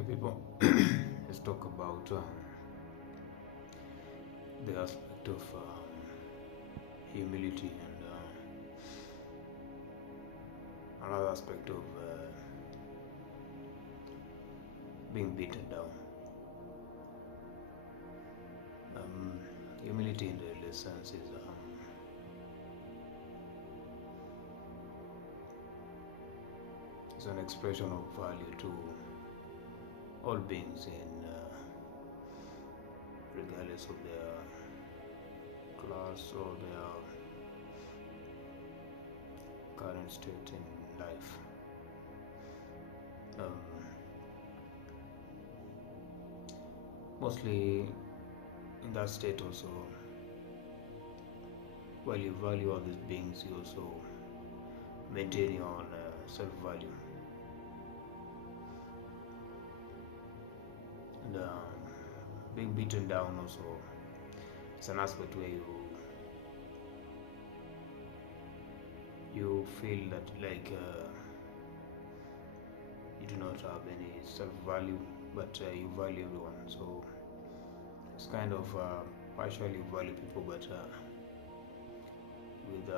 Hi people, let's talk about the aspect of humility and another aspect of being beaten down. Humility in the real sense is an expression of value to all beings regardless of their class or their current state in life. Um, Mostly in that state also, while you value all these beings, you also maintain your own self-value. And being beaten down also, it's an aspect where you feel that like you do not have any self-value, but you value everyone. So it's kind of partially value people, but with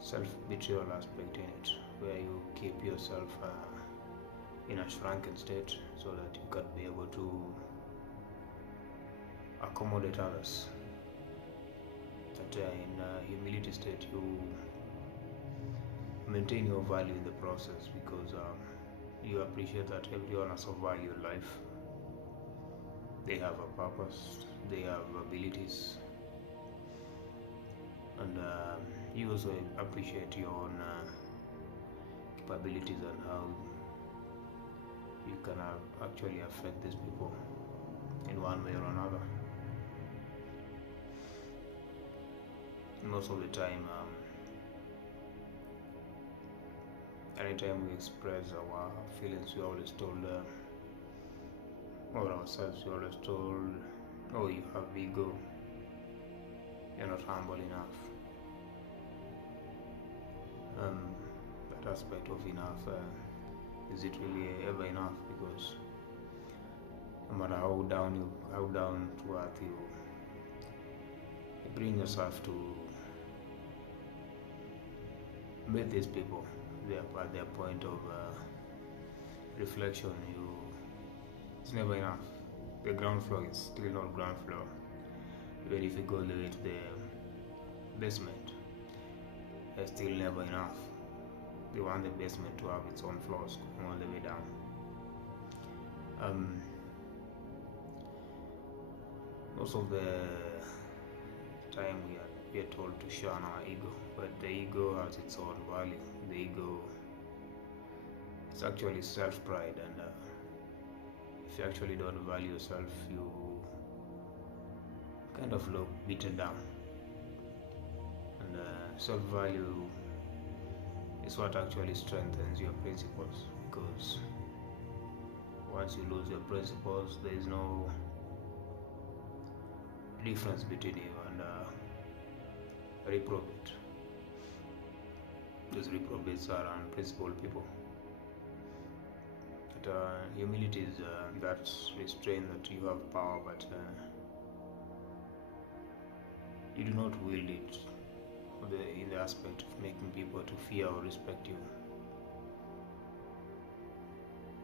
self-betrayal aspect in it, where you keep yourself in a shrunken state so that you can be able to accommodate others. That in humility state you maintain your value in the process because you appreciate that everyone has a value in life. They have a purpose, they have abilities, and you also appreciate your own capabilities and how you can actually affect these people in one way or another. Most of the time, anytime we express our feelings, we always told, or ourselves, we always told, oh, you have ego, you're not humble enough. That aspect of enough, is it really ever enough? Because no matter how down to earth you bring yourself to meet these people, they are at their point of reflection. It's never enough. The ground floor is still not ground floor. Even if you go all the way to the basement, it's still never enough. They want the basement to have its own floors going all the way down. Most of the time we are told to shun our ego, but the ego has its own value. The ego is actually self-pride, and if you actually don't value yourself, you kind of look beaten down. And self-value is what actually strengthens your principles, because once you lose your principles, there is no difference between you and reprobate. Those reprobates are unprincipled people. But humility is that restraint that you have power, but you do not wield it in the aspect of making people to fear or respect you.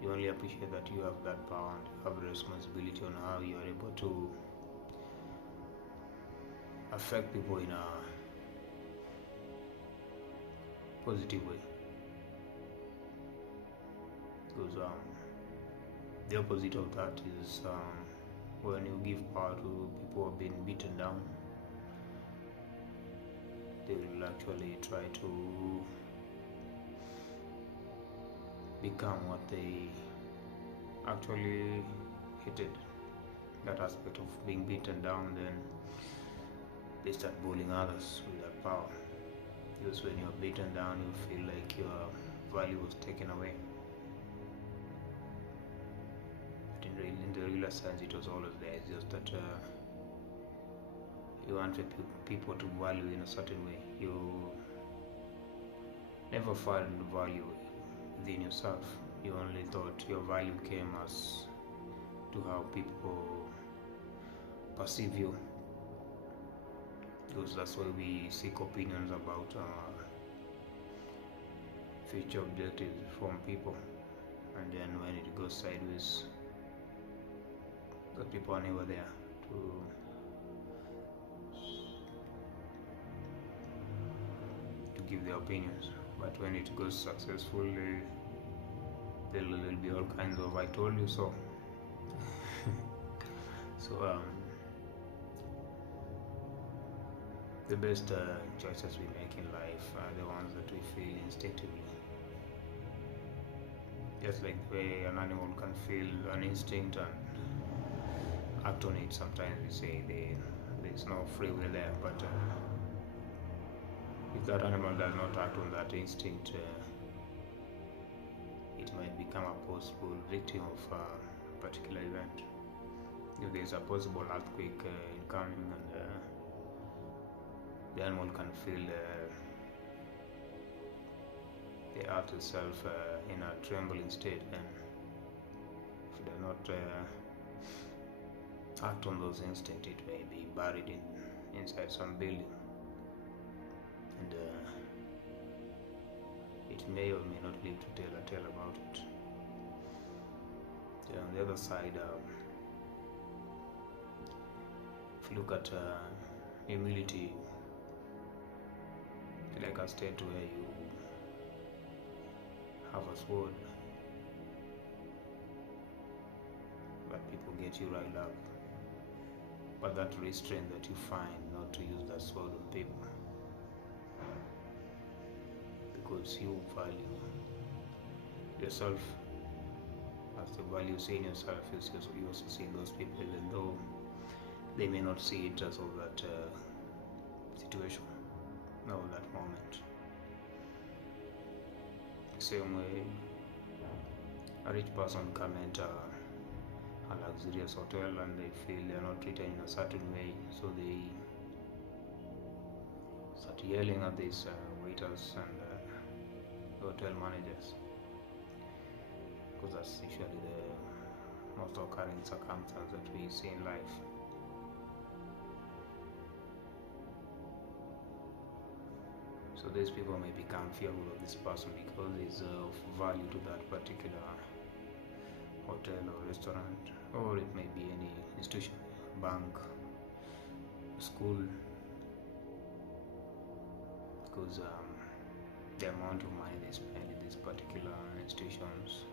You only appreciate that you have that power and you have the responsibility on how you are able to affect people in a positive way. Because the opposite of that is when you give power to people who have been beaten down, they will actually try to become what they actually hated. That aspect of being beaten down, then they start bullying others with that power. Because when you're beaten down, you feel like your value was taken away. But in the regular sense, it was always there. It's just that you want people to value in a certain way. You never find value within yourself. You only thought your value came as to how people perceive you, because that's why we seek opinions about future objectives from people, and then when it goes sideways, the people are never there to give their opinions. But when it goes successfully, there'll be all kinds of "I told you so." So the best choices we make in life are the ones that we feel instinctively. Just like the way an animal can feel an instinct and act on it, sometimes we say there's no free will there, but if that animal does not act on that instinct, it might become a possible victim of a particular event. If there's a possible earthquake incoming, and the animal can feel the earth itself in a trembling state, and if it does not act on those instincts, it may be buried inside some building, and it may or may not live to tell a tale about it. On the other side, if you look at humility, like a state where you have a sword, but people get you riled up, but that restraint that you find not to use that sword on people, because you value yourself as the value you see in yourself. You also see those people, even though they may not see it as of that situation or that moment. Same way, a rich person can enter a luxurious hotel and they feel they are not treated in a certain way, so they start yelling at these waiters and hotel managers, because that's usually the most occurring circumstance that we see in life. So these people may become fearful of this person because he's of value to that particular hotel or restaurant, or it may be any institution, bank, school, because the amount of money they spend in these particular institutions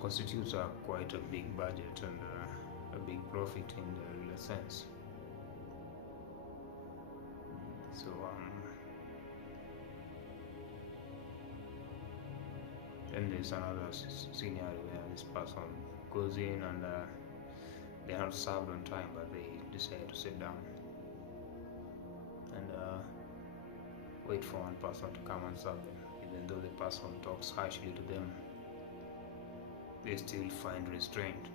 constitutes quite a big budget and a big profit in the real sense. So then there's another scenario where this person goes in and they are not served on time, but they decide to sit down and wait for one person to come and serve them. Even though the person talks harshly to them, they still find restraint,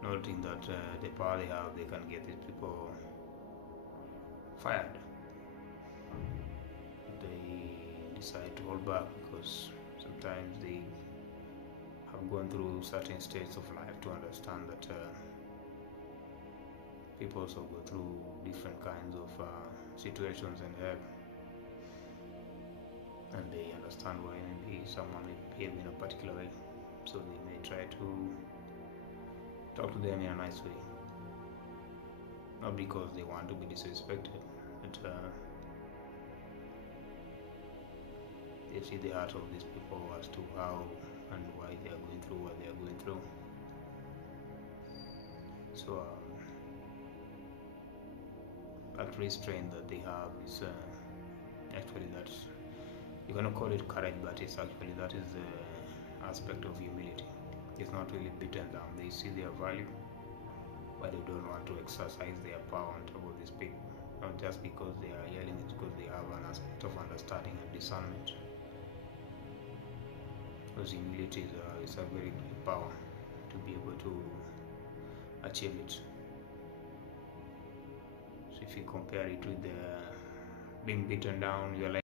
noting that the power they have, they can get these people fired. They decide to hold back because sometimes they have gone through certain states of life to understand that people also go through different kinds of situations and help, and they understand why maybe someone may behave in a particular way, so they may try to talk to them in a nice way, not because they want to be disrespected, but they see the heart of these people as to how and why they are going through what they are going through. So that restraint that they have is actually, that you cannot call it courage, but it's actually, that is the aspect of humility. It's not really beaten down. They see their value, but they don't want to exercise their power on top of these people. Not just because they are yelling, it's because they have an aspect of understanding and discernment. Because humility is a very great power to be able to achieve it. So if you compare it with the being beaten down, you're like